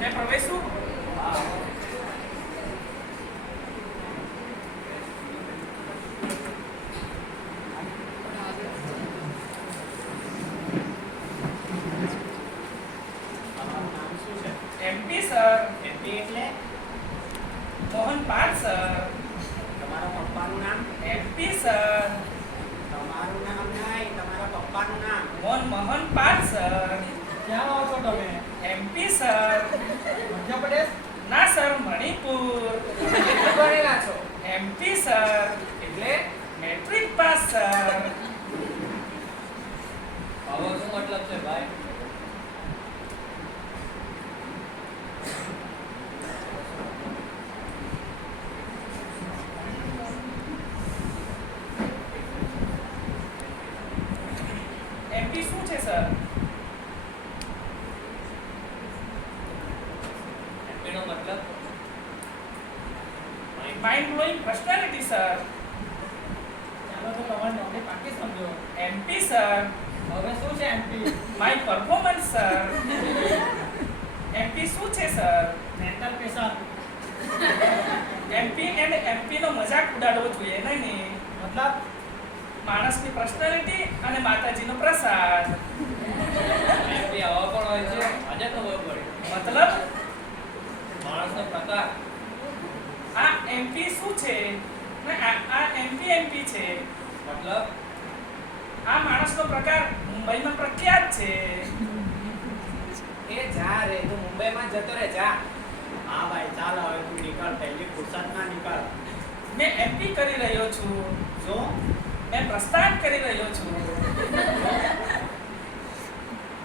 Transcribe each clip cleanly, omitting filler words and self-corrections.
मैं प्रवेश हूँ। MP sir. એમપી એટલે मोहन पाल सर। તમારા પપ્પાનું નામ? MP sir. તમારું નામ નહીં, તમારા પપ્પાનું નામ. मोहन पाल सर। ક્યાં આવો છો તમે? MP sir. મધ્યપ્રદેશ? ना सर मणिपुर। કેટલા ભણેલા છો? MP sir. એટલે मैट्रिक पास सर। આવો શું મતલબ છે ભાઈ? एमपी શું છે સર? એમપી નો મતલબ माइंड ब्लोइंग पर्सनालिटी सर। ચાલો તો તમારી નોકરી પાકી સમજો. MP sir. હવે શું છે MP? My performance sir. MP શું છે sir? Mental pressure. MP and MP નો મજાક ઉડાડવો જોઈએ નહીં ને. મતલબ માણસની પર્સનાલિટી અને માતાજીનો પ્રસાદ. એમપી આવા પણ હોય છે. આજે ખબર પડી. મતલબ માણસનો પ્રકાર. આ એમપી શું છે? ને આ એમપી છે. મતલબ આ માણસનો પ્રકાર મુંબઈમાં પ્રખ્યાત છે. એ જા રે, તું મુંબઈમાં જતો રે, જા. હા ભાઈ, ચાલ હવે તું નીકળ, પહેલી ફુરસતમાં નીકળ. મેં એમપી કરી રહ્યો છું. શું? મેં પ્રસ્થાન કરી રહ્યો છું.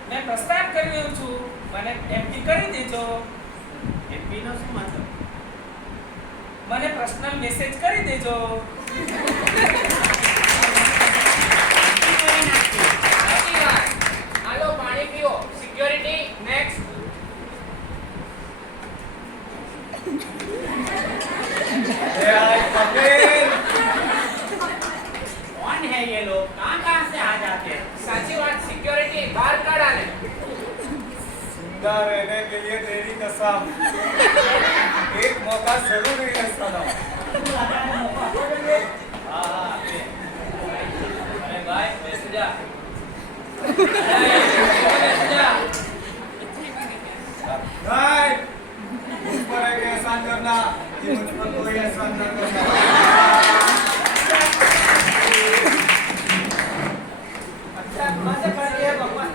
મેં પ્રસ્થાન કરી રહ્યો છું. મને એમપી કરી દેજો. એમપી નો શું મતલબ? મને પર્સનલ મેસેજ કરી દેજો. સાચી વાત. હાલો પાણી પીઓ. Security next. कौन है ये लोग? कहाँ से आ जाते हैं? સાચી વાત. સિક્યોરિટી બહાર કાઢ આને. जिंदा रहने के लिए तेरी कसम एक मौका जरूर है सनम। हाँ हाँ, आपने। અરે ભાઈ બેસી જા. બેસી જા. नहीं, मुझ पर एक एहसान करना कि मुझ पर कोई एहसान न करना। अच्छा कहाँ से पढ़ रही है भगवान?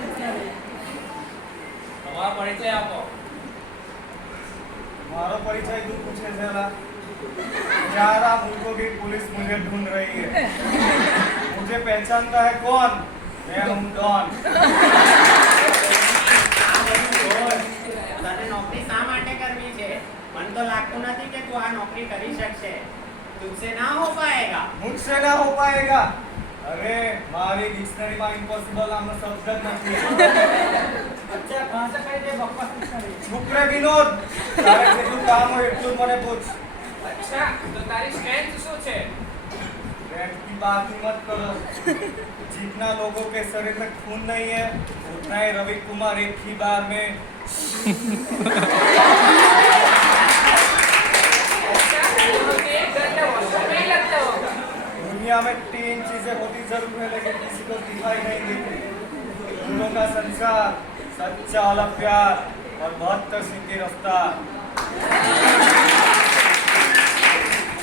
તમારો પરિચય આપો. हमारा परिचय तू पूछे जरा। 11 मुल्कों की पुलिस मुझे ढूंढ रही है। मुझे पहचानता है कौन? मैं हूँ डॉन। તને નોકરી શા માટે કરવી છે? મને તો લાગતું નથી કે તું આ નોકરી કરી શકશે. तुझसे ना हो पाएगा. मुझसे ना हो पाएगा। अरे मारी डिक्शनरी में इम्पॉसिबल नामનો શબ્દ જ નથી। अच्छा कहाँ से पढ़ रही है बकवास नहीं कर रही. ચૂપ રે વિનોદ, તારે જેટલું કામ હોય એટલું જ મને પૂછ। अच्छा तो तारी स्ट्रेंथ શું છે? रैंक की बात ही मत करो। जितना लोगों के शरीर में खून नहीं है उतना ही रवि कुमार एक ही बार में अच्छा तो एक घंटे वॉशरूम में ही लगता होगा. दुनिया में 3 चीजें होती जरूर है लेकिन किसी को दिखाई नहीं देती। फूलों का संसार, सच्चा वाला प्यार और 72 सिंह की रफ्तार।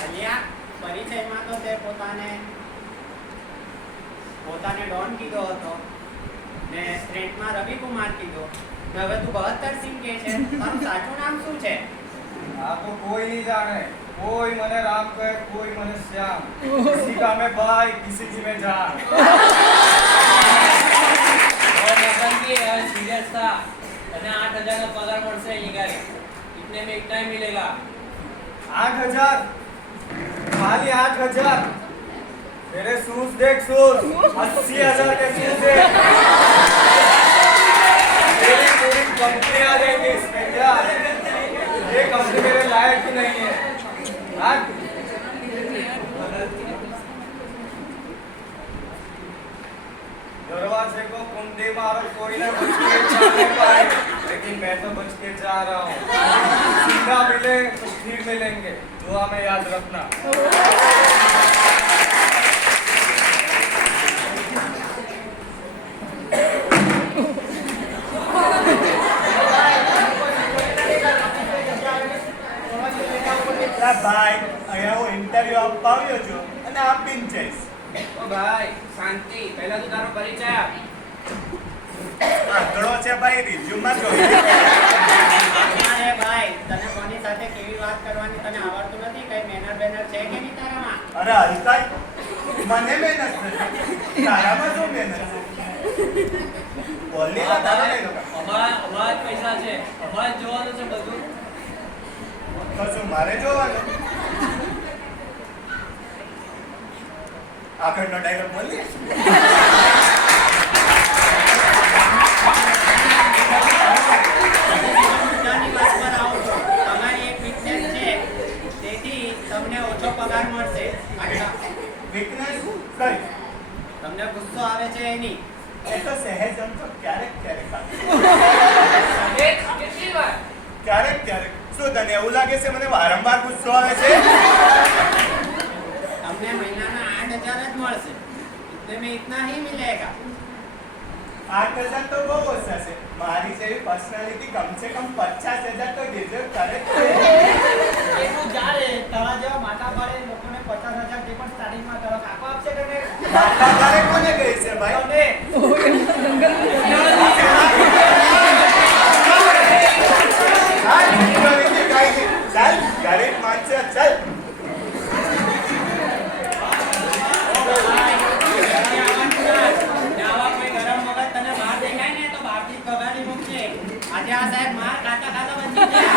અલિયા, પરિચયમાં તો તે પોતાને ડોન કીધો હતો ને સ્ટ્રેટમાં રવિકુમાર કીધો. ને હવે તું 72 સિંહ કહે છે. તારું સાચું નામ શું છે? आपको कोई नहीं जाने। कोई मने राम कहे, कोई मने श्याम। किसी का मैं भाई, किसी की मैं जान। और नौकरी है सीरियस था. तने 8000 का पगार મળશે ઈગારે. इतने में इतना ही मिलेगा. 8000 खाली 8000। मेरे शूज देख शूज 80,000 के शूज है। मेरी पूरी कंपनी आ जाएगी इसमें क्या? ये कंपनी मेरे लायक ही नहीं है। हाँ? दरवाजे को कुंडी मारो कोई ना बच के जाने पाए, लेकिन मैं तो बच के जा रहा हूँ। सीधा मिले तो फिर मिलेंगे, दुआ में याद रखना। ભાઈ અહીંયા હું ઇન્ટરવ્યુ આપવા આવ્યો છું અને આપીને જઈશ. ઓ ભાઈ શાંતિ, પહેલા તું તારો પરિચય આપ. આંકડો છે ભાઈ, રિઝ્યુમમાં જોઈ. અરે ભાઈ, તને કોની સાથે કેવી વાત કરવાની તને આવડતું નથી? કઈ મેનર બેનર છે કે નહીં તારામાં? અરે હલકાઈ, મને મહેનત નથી, તારામાં શું મહેનત છે? બોલની વાત આવે ને લોકો. અમારા જ પૈસા છે, અમારે જ જોવાનું છે બધું. તો શું મારે જોવાનું? આગળનો ડાયલોગ બોલીએ. મુદ્દાની વાત પર આવું છું. તમારી એક વીકનેસ છે, તેથી તમને ઓછો પગાર મળશે. આટલા. વીકનેસ કઈ? તમને ગુસ્સો આવે છે એની. એ તો સહેજ આમ તો ક્યારેક ક્યારેક આવે. કેટલી વાર? ક્યારેક ક્યારેક. શું તને એવું લાગે છે મને વારંવાર ગુસ્સો આવે છે? તમને મહિનાના 8,000 જ મળશે. इतने में इतना ही मिलेगा. 8,000 તો બહુ ઓછા છે. મારી જેવી પર્સનાલિટી કમ સે કમ 50,000 તો ડિઝર્વ કરે છે. એનું જારે તારા જેવા માથા પાડે લોકોને 50,000 જે પણ સ્ટાર્ટિંગમાં તારો કાકો આપશે કે નહીં? માતા તારે કોને કહે છે ભાઈ? તને. ચાલ ગરીબ માણસ છે, ચાલ. આવા કોઈ ગરમ મગજ તને બહાર દેખાય ને તો બહારથી પગારી મૂકશે. આજે આ સાહેબ માર ખાતા ખાતા બચી ગયા.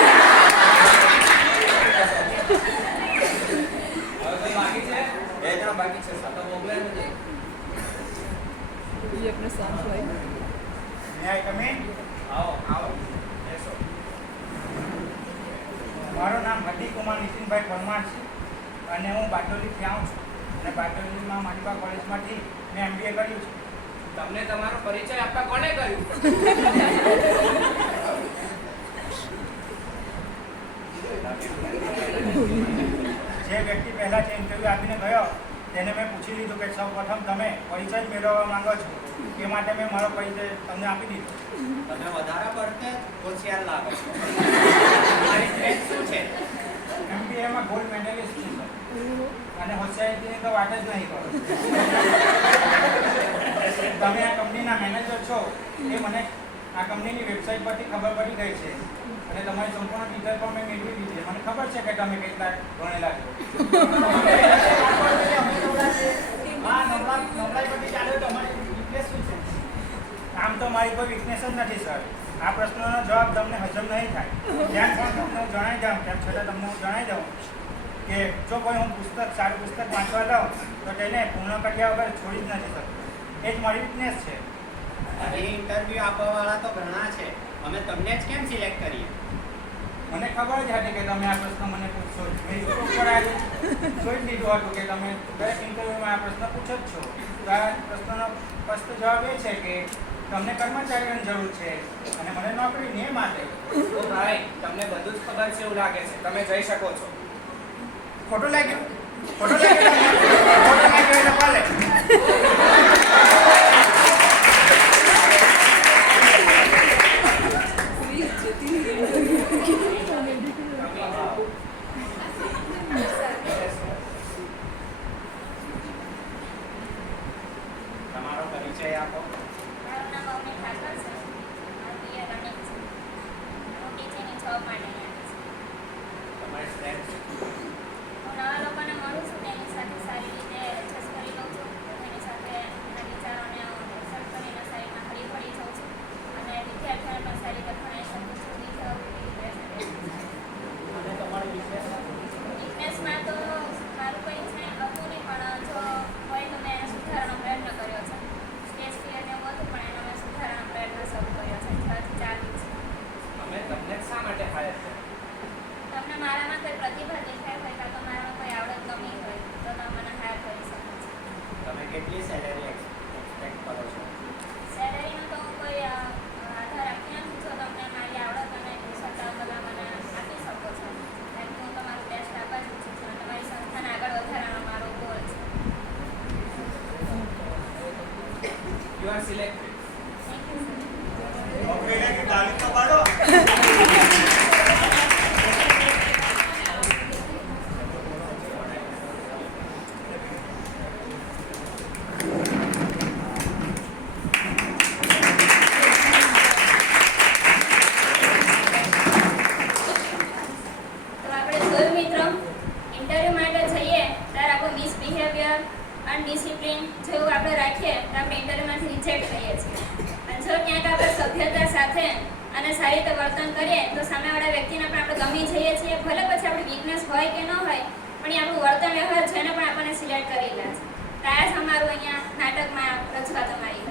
હવે કોઈ બાકી છે? 2 જણ બાકી છે. આ તો મોકલાય નથી. ये अपने साथ लाए ન્યાય તમે આવો. આવો બેસો. મારું નામ હતીકુમાર નીતિનભાઈ પરમાર છે અને હું બારડોલીથી આવું છું અને બારડોલીમાં માનવા કોલેજમાંથી મેં MBA કર્યું છે. તમને તમારો પરિચય આપવા કોને કહ્યું? જે વ્યક્તિ પહેલા જે ઇન્ટરવ્યૂ આપીને ગયો તેને મેં પૂછી લીધું કે સૌ પ્રથમ તમે પરિચય જ મેળવવા માંગો છો, એ માટે મેં મારો પરિચય તમને આપી દીધો. તમે વધારે પડતે હોશિયાર લાગો છો. તમારી સ્ટ્રેન્થ શું છે? MBAમાં ગોલ્ડ મેડલિસ્ટ છું સર. અને હોશિયારીની તો વાત જ નહીં કરો. તમે આ કંપનીના મેનેજર છો એ મને આ કંપનીની વેબસાઇટ પરથી ખબર પડી ગઈ છે અને તમારી સંપૂર્ણ ડિટેલ પણ મેં મેળવી લીધી છે. મને ખબર છે કે તમે કેટલા ભણેલા છો. હા, નવરાઈ પરથી ચાલ્યો તો અમારી વીકનેસ શું છે? આમ તો મારી કોઈ વીકનેસ જ નથી સર. આ પ્રશ્નનો જવાબ તમને હજમ નહીં થાય. ત્યાં પણ તમને હું જણાવી દઉં, તેમ છતાં તમને હું જણાવી દઉં કે જો કોઈ હું સારું પુસ્તક વાંચવા લઉં તો તેને પૂર્ણ કર્યા વગર છોડી જ નથી શકતો. એ જ મારી વીકનેસ છે. અહીં ઇન્ટરવ્યુ આપવાવાળા તો ઘણા છે. અમે તમને જ કેમ સિલેક્ટ કરીએ? મને ખબર જ હતી કે તમે આ પ્રશ્ન મને પૂછશો જ. મેં યુટ્યુબ પર આજે જોઈ જ લીધું હતું કે તમે દરેક ઇન્ટરવ્યુમાં આ પ્રશ્ન પૂછો જ છો. તો આ પ્રશ્નનો સ્પષ્ટ જવાબ એ છે કે તમને કર્મચારીઓની જરૂર છે અને મને નોકરીની, એ માટે. ઓ ભાઈ, તમને બધું જ ખબર છે એવું લાગે છે. તમે જઈ શકો છો. ખોટું લાગ્યું? ખોટું લાગ્યું તમને? ખોટું લાગ્યું એટલે ભલે. તમારો પરિચય આપો. મારું નામ અવની ઠાકર છે. મારું BA રનિંગ છે. હું ટીચિંગની જોબ માટે અહીંયા આવી છું. તમારી સ્ટ્રેન્થ હું નવા લોકોને મળું છું તેની સાથે સારી રીતે એડજસ્ટ કરી લઉં છું. તેની સાથે એના વિચારોને અસર કરીને સારીમાં હળી જાઉં છું અને વિદ્યાર્થીઓને પણ સારી રીતે ભણાવી શકું છું. અને તમારી વીકનેસ વીકનેસમાં તો મારું કંઈ છે હતું નહીં, પણ જો હોય તો મેં સુધારવાનો પ્રયત્ન કર્યો છે. સ્ટેજ ફિયર ને એવું હતું પણ એનો મેં સુધારવાનો પ્રયત્ન શરૂ કર્યો છે. છથી ચાલુ છે. અમે તમને શા માટે હાયર કર્યા? તમને મારામાં કોઈ પ્રતિભા દેખાય હોય કાં તો મારામાં કોઈ આવડત ગમી હોય તો તમે મને હાયર કરી શકો છો. તમે કેટલી સેલેરી એક્સપેક્ટ કરો છો? Selected. Thank you sir. Okay કે તાળી તો પાડો. તો આપણે જોયું મિત્રો, ઇન્ટરવ્યૂ માટે જઈએ ત્યારે આપણું મિસબિહેવિયર, અનડિસિપ્લિન જેવું આપણે રાખીએ તો આપણે ઇન્ટરવ્યૂમાંથી રિજેક્ટ થઈએ છીએ. અને જો ક્યાંક આપણે સભ્યતા સાથે અને સારી રીતે વર્તન કરીએ તો સામેવાળા વ્યક્તિને પણ આપણે ગમી જઈએ છીએ. ભલે પછી આપણી વીકનેસ હોય કે ન હોય, પણ એ આપણું વર્તન વ્યવહાર જોઈને પણ આપણને સિલેક્ટ કરી લે છે. તો આ જ અમારું અહીંયા નાટકમાં રજૂઆત અમારી